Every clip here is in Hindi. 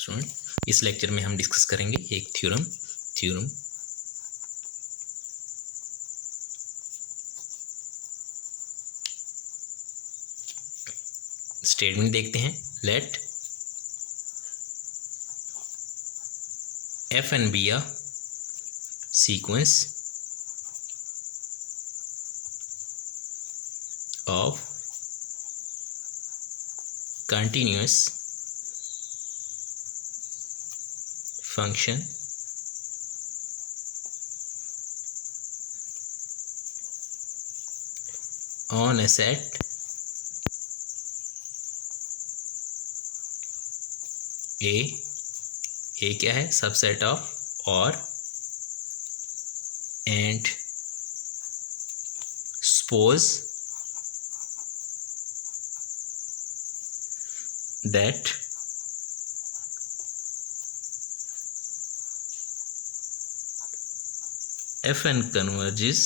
स्टूडेंट, इस लेक्चर में हम डिस्कस करेंगे एक थ्योरम स्टेटमेंट देखते हैं। Let F N be a sequence of continuous function on a set A क्या है? सबसेट ऑफ और and suppose that Fn converges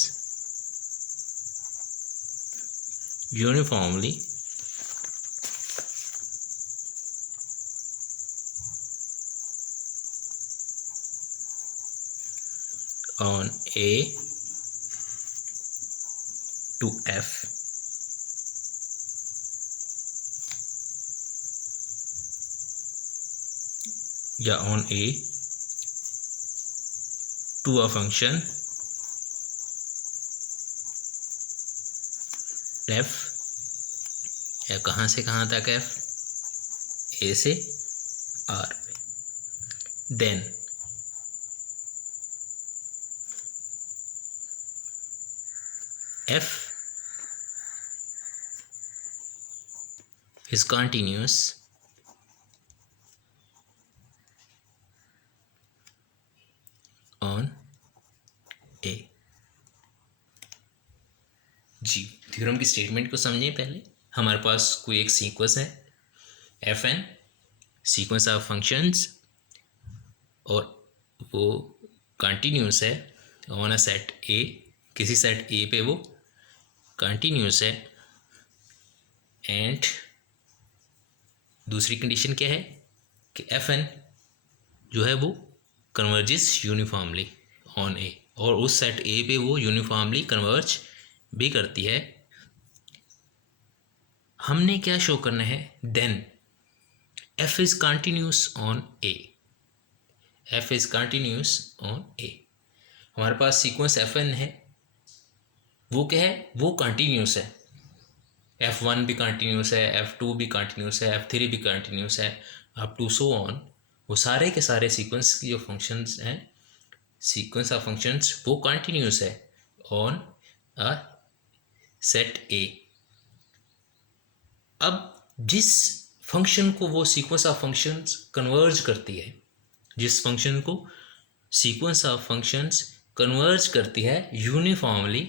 uniformly on A to F या on A to a function F या कहाँ से कहाँ तक F, A से R, then F is continuous on A। जी, थ्योरम की स्टेटमेंट को समझें। पहले हमारे पास कोई एक सीक्वेंस है F N, sequence of functions, और वो कंटिन्यूस है ऑन अ सेट ए, किसी सेट ए पे वो कंटिन्यूस है। एंड दूसरी कंडीशन क्या है कि एफ एन जो है वो कन्वर्जेस यूनिफॉर्मली ऑन ए, और उस सेट ए पे वो यूनिफॉर्मली कन्वर्ज भी करती है। हमने क्या शो करना है? Then f is continuous on a, f is continuous on a. हमारे पास सीक्वेंस एफ एन है, वो क्या है? वो कंटिन्यूस है। F1 भी कंटिन्यूस है, F2 भी कंटिन्यूस है, F3 भी कंटिन्यूस है, अप टू सो ऑन। वो सारे के सारे सीक्वेंस की जो फंक्शंस हैं, सीक्वेंस ऑफ फंक्शंस, वो कंटिन्यूस है ऑन अ सेट ए। अब जिस फंक्शन को वो सीक्वेंस ऑफ फंक्शंस कन्वर्ज करती है, जिस फंक्शन को सीक्वेंस ऑफ फंक्शंस कन्वर्ज करती है यूनिफॉर्मली,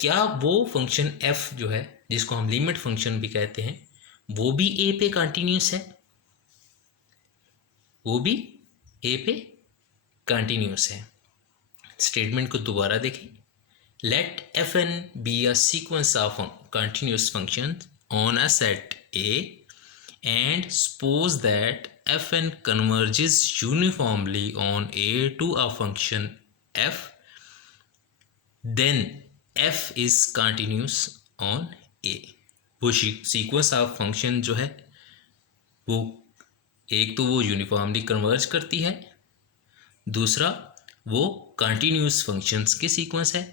क्या वो फंक्शन f जो है, जिसको हम लिमिट फंक्शन भी कहते हैं, वो भी a पे कंटिन्यूस है? वो भी a पे कंटिन्यूस है। स्टेटमेंट को दोबारा देखें। Let F N be a sequence of continuous function on a set a and suppose that fn converges uniformly on a to a function f, then f is continuous on a। वो सीक्वेंस ऑफ फंक्शन जो है वो एक तो वो यूनिफॉर्मली कन्वर्ज करती है, दूसरा वो कंटिन्यूस फंक्शंस की सीक्वेंस है।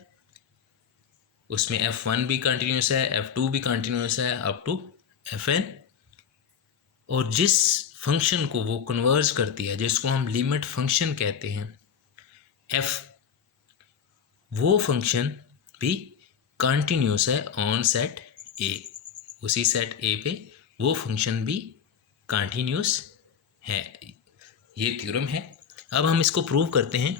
उसमें f1 भी कंटिन्यूस है, f2 भी कंटिन्यूस है, अप टू fn। और जिस फंक्शन को वो कन्वर्ज करती है, जिसको हम लिमिट फंक्शन कहते हैं f, वो फंक्शन भी कंटिन्यूस है ऑन सेट ए। उसी सेट ए पे वो फंक्शन भी कंटिन्यूस है। ये थ्योरम है। अब हम इसको प्रूव करते हैं।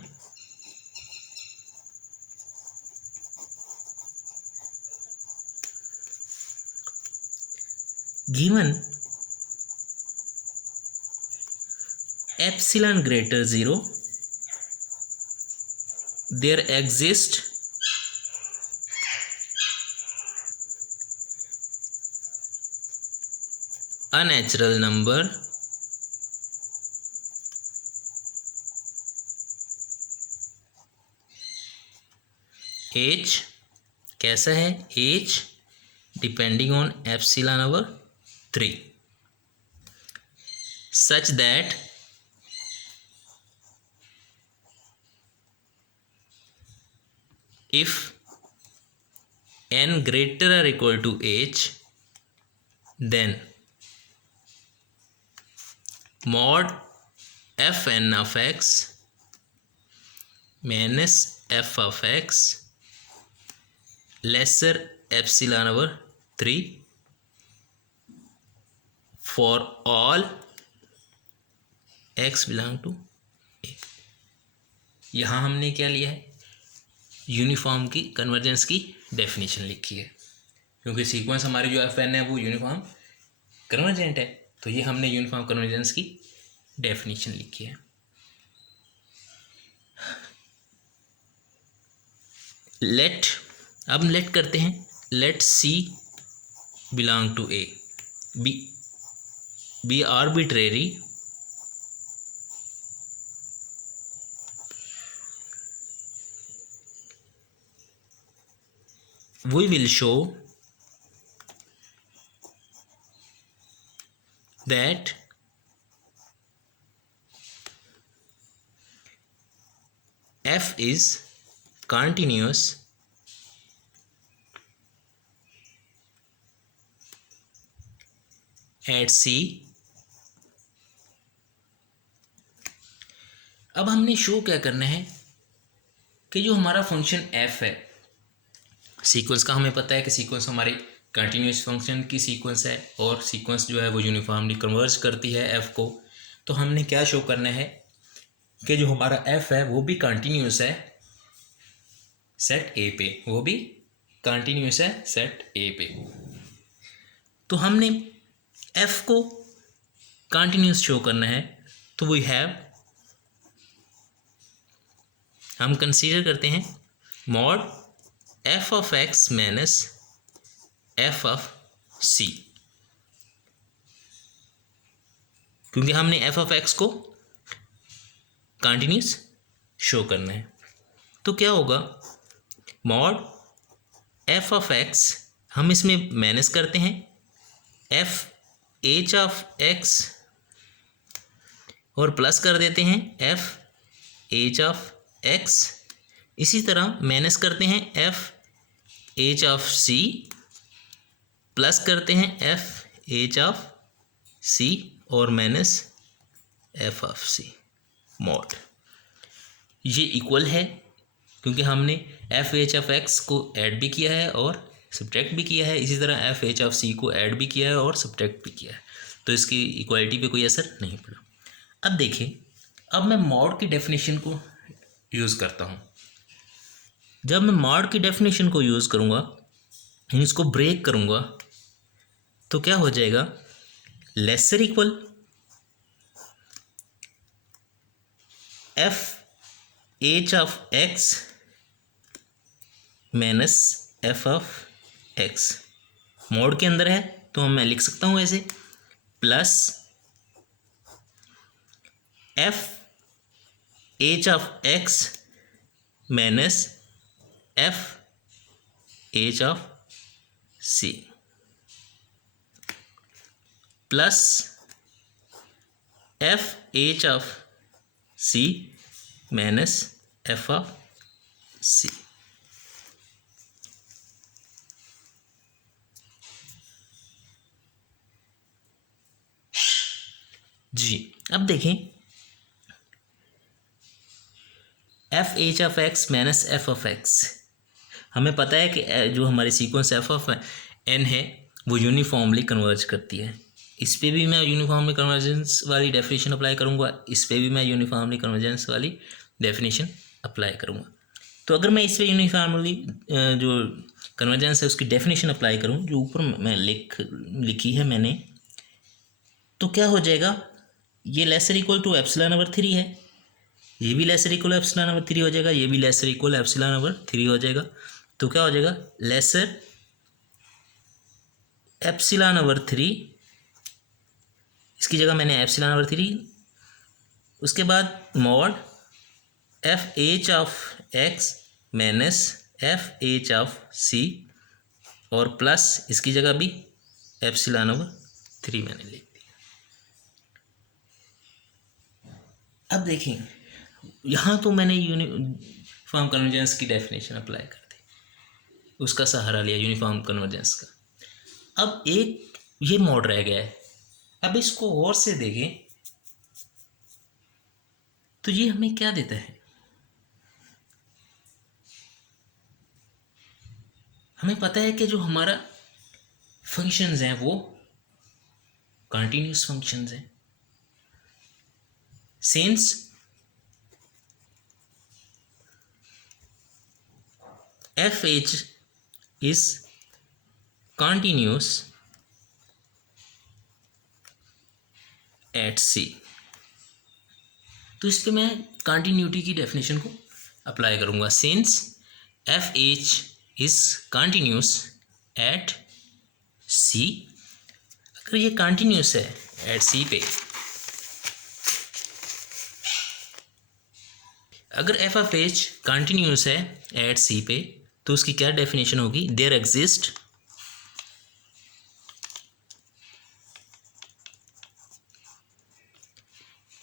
Given epsilon greater 0 there exists a natural number H कैसा है, H depending on epsilon over 3 such that if n greater or equal to h, then mod fn of x minus f of x lesser epsilon over 3 for all x belong to a। यहाँ हमने क्या लिया है, यूनिफॉर्म की कन्वर्जेंस की डेफिनेशन लिखी है, क्योंकि सीक्वेंस हमारी जो एफ एन है वो यूनिफॉर्म कन्वर्जेंट है, तो ये हमने यूनिफॉर्म कन्वर्जेंस की डेफिनेशन लिखी है। अब लेट करते हैं, let C belong to A, be arbitrary we will show that f is continuous at C। अब हमने शो क्या करना है कि जो हमारा फंक्शन f है, सीक्वेंस का हमें पता है कि सीक्वेंस हमारी कंटिन्यूस फंक्शन की सीक्वेंस है और सीक्वेंस जो है वो यूनिफॉर्मली कन्वर्ज करती है f को। तो हमने क्या शो करना है कि जो हमारा f है वो भी कंटिन्यूस है सेट ए पे, वो भी कंटिन्यूस है सेट ए पे। तो हमने f को कंटिन्यूस शो करना है, तो वी हैव, हम कंसीडर करते हैं mod f of x minus f of c, क्योंकि हमने f ऑफ x को कंटिन्यूस शो करना है। तो क्या होगा, मॉड f ऑफ x, हम इसमें माइनस करते हैं f h ऑफ x और प्लस कर देते हैं f h ऑफ x, इसी तरह माइनस करते हैं f h of c plus करते हैं f h ऑफ c और minus f of c mod. ये इक्वल है क्योंकि हमने f h ऑफ x को ऐड भी किया है और सब्ट्रैक्ट भी किया है, इसी तरह f h ऑफ c को ऐड भी किया है और सब्ट्रैक्ट भी किया है, तो इसकी इक्वालिटी पे कोई असर नहीं पड़ा। अब देखिए, अब मैं मॉड की डेफिनेशन को यूज़ करता हूँ। जब मैं मॉड की डेफिनेशन को यूज़ करूँगा, इसको ब्रेक करूँगा, तो क्या हो जाएगा, lesser equal f h of x minus F of x. Mod के अंदर है तो मैं लिख सकता हूँ ऐसे, plus f h of x minus f h of c plus f h of c minus F of c. जी, अब देखें, f h of x minus F of x, हमें पता है कि जो हमारी सीक्वेंस एफ ऑफ एन है वो यूनिफॉर्मली कन्वर्ज करती है। इस पे भी मैं यूनिफॉर्मली कन्वर्जेंस वाली डेफिनेशन अप्लाई करूँगा, इस पे भी मैं यूनिफॉर्मली कन्वर्जेंस वाली डेफिनेशन अप्लाई करूँगा। तो अगर मैं इस पे यूनिफॉर्मली जो कन्वर्जेंस है उसकी डेफिनेशन अप्लाई करूँ, जो ऊपर मैं लिखी है मैंने, तो क्या हो जाएगा, ये lesser equal to epsilon over 3 है, ये भी लेसर इक्वल एप्सिलॉन ओवर 3 हो जाएगा, ये भी लेसर इक्वल एप्सिलॉन ओवर 3 हो जाएगा। तो क्या हो जाएगा, लेसर एप्सिलॉन ओवर 3, इसकी जगह मैंने एप्सिलॉन ओवर 3, उसके बाद mod f h of x minus f h of c और प्लस इसकी जगह भी एप्सिलॉन ओवर 3 मैंने लिख दिया। अब देखें यहाँ तो मैंने यूनिफॉर्म कन्वर्जेंस की डेफिनेशन अप्लाई कर दी, उसका सहारा लिया यूनिफॉर्म कन्वर्जेंस का। अब एक ये मोड रह गया है। अब इसको गौर से देखें तो ये हमें क्या देता है, हमें पता है कि जो हमारा फंक्शंस हैं वो कंटिन्यूस फंक्शंस हैं। Since f h is continuous at c, तो इस पे मैं कंटिन्यूटी की डेफिनेशन को अप्लाई करूंगा। Since f h is continuous at c, अगर ये कंटिन्यूस है एट सी पे, अगर एफ ऑफ एच कंटिन्यूस है एट सी पे, तो उसकी क्या डेफिनेशन होगी, there exist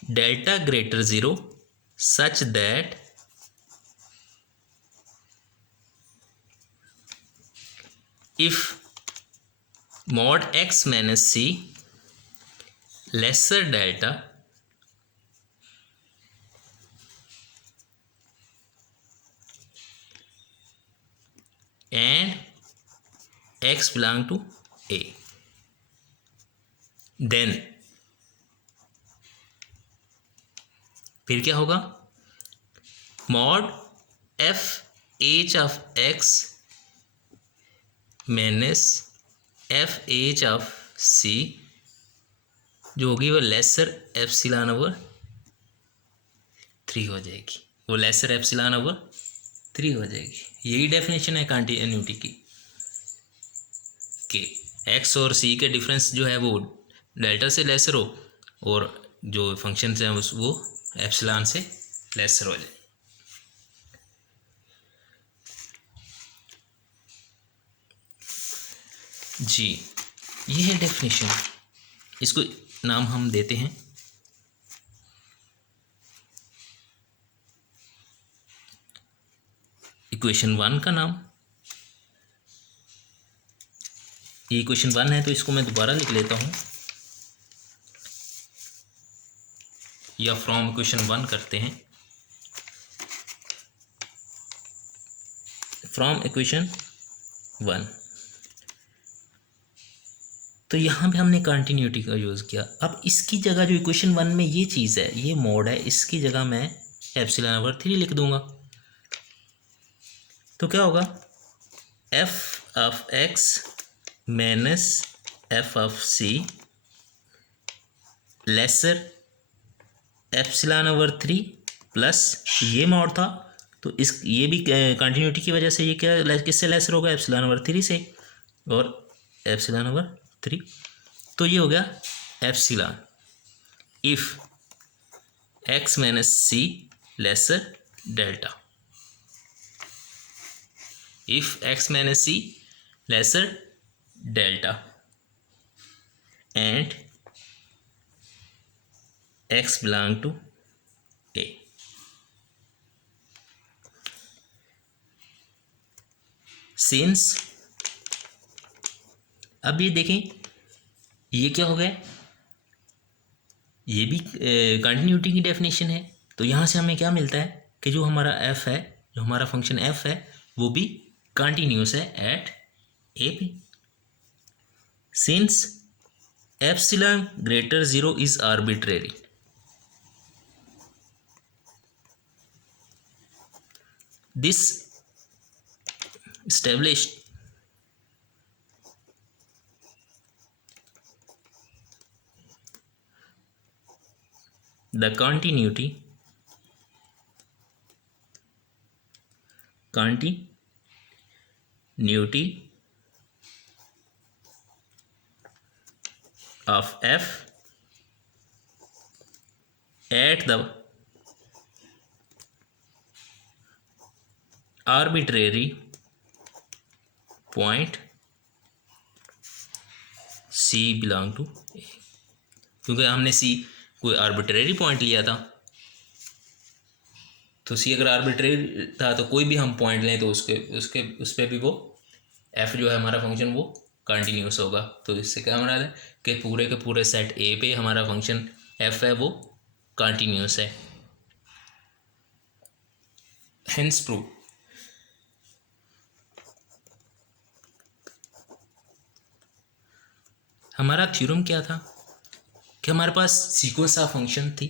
delta greater zero such that if mod x minus c lesser delta and x belong to a, then फिर क्या होगा, mod f h of x minus f h of c जो होगी वो लेसर एप्सिलॉन ओवर 3 हो जाएगी, वो लेसर एप्सिलॉन ओवर 3 हो जाएगी। यही डेफिनेशन है कंटिन्यूटी की कि एक्स और सी के डिफरेंस जो है वो डेल्टा से लेसर हो और जो फंक्शंस हैं वो एप्सिलॉन से लेसर हो जाए। जी ये है डेफिनेशन, इसको नाम हम देते हैं इक्वेशन 1 का नाम। ये इक्वेशन 1 है तो इसको मैं दोबारा लिख लेता हूँ, या फ्रॉम इक्वेशन 1 करते हैं, फ्रॉम इक्वेशन 1। तो यहाँ पे हमने कंटिन्यूटी का यूज़ किया। अब इसकी जगह जो इक्वेशन 1 में ये चीज़ है, ये मोड है, इसकी जगह मैं एप्सिलॉन ओवर 3 लिख दूंगा। तो क्या होगा, F of x minus F of C lesser epsilon over 3 plus ये मोड था, तो इस ये भी कंटिन्यूटी की वजह से ये क्या किससे लेसर होगा, एप्सिलॉन ओवर 3 से, और एप्सिलॉन ओवर 3, तो ये हो गया epsilon if X minus C lesser delta, if X minus C lesser delta and X belong to A. Since अब ये देखें ये क्या हो गया, ये भी कंटिन्यूटी की डेफिनेशन है। तो यहाँ से हमें क्या मिलता है कि जो हमारा f है, जो हमारा फंक्शन f है वो भी कंटिन्यूस है एट ए पे। Since epsilon greater 0 is arbitrary, this established the continuity of f at the arbitrary point c belong to a, क्योंकि हमने सी कोई आर्बिट्रेरी पॉइंट लिया था, तो सी अगर आर्बिट्रेरी था तो कोई भी हम पॉइंट लें तो उसके उसके उस पर भी वो एफ जो है हमारा फंक्शन वो कंटिन्यूस होगा। तो इससे क्या हमारा है कि पूरे के पूरे सेट ए पे हमारा फंक्शन एफ है वो कंटिन्यूस है। Hence prove. हमारा थ्योरम क्या था कि हमारे पास सीक्वेंस ऑफ फंक्शन थी,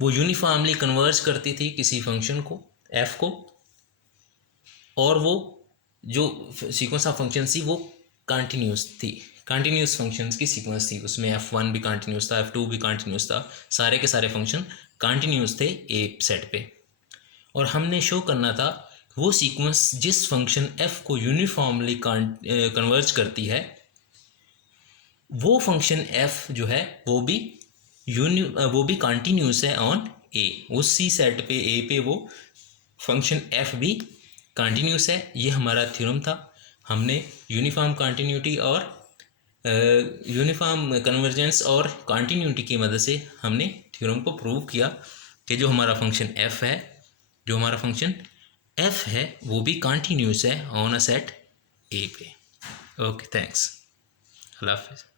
वो यूनिफॉर्मली कन्वर्ज करती थी किसी फंक्शन को एफ को, और वो जो सीक्वेंस ऑफ फंक्शन थी वो कंटिन्यूस थी, कंटिन्यूस फंक्शंस की सीक्वेंस थी। उसमें F1 भी कंटिन्यूस था, F2 भी कंटिन्यूस था, सारे के सारे फंक्शन कंटिन्यूस थे ए सेट पे। और हमने शो करना था वो सीक्वेंस जिस फंक्शन f को यूनिफॉर्मली कन्वर्ज करती है वो फंक्शन f जो है वो भी कंटिन्यूस है ऑन ए। उसी सेट पे ए पे वो फंक्शन f भी कंटिन्यूस है। ये हमारा थ्योरम था। हमने यूनिफॉर्म कंटिन्यूटी और यूनिफॉर्म कन्वर्जेंस और कंटिन्यूटी की मदद से हमने थ्योरम को प्रूव किया कि जो हमारा फंक्शन f है, जो हमारा फंक्शन f है वो भी कंटिन्यूस है ऑन अ सेट ए पे। ओके, थैंक्स, अल्लाह हाफिज़।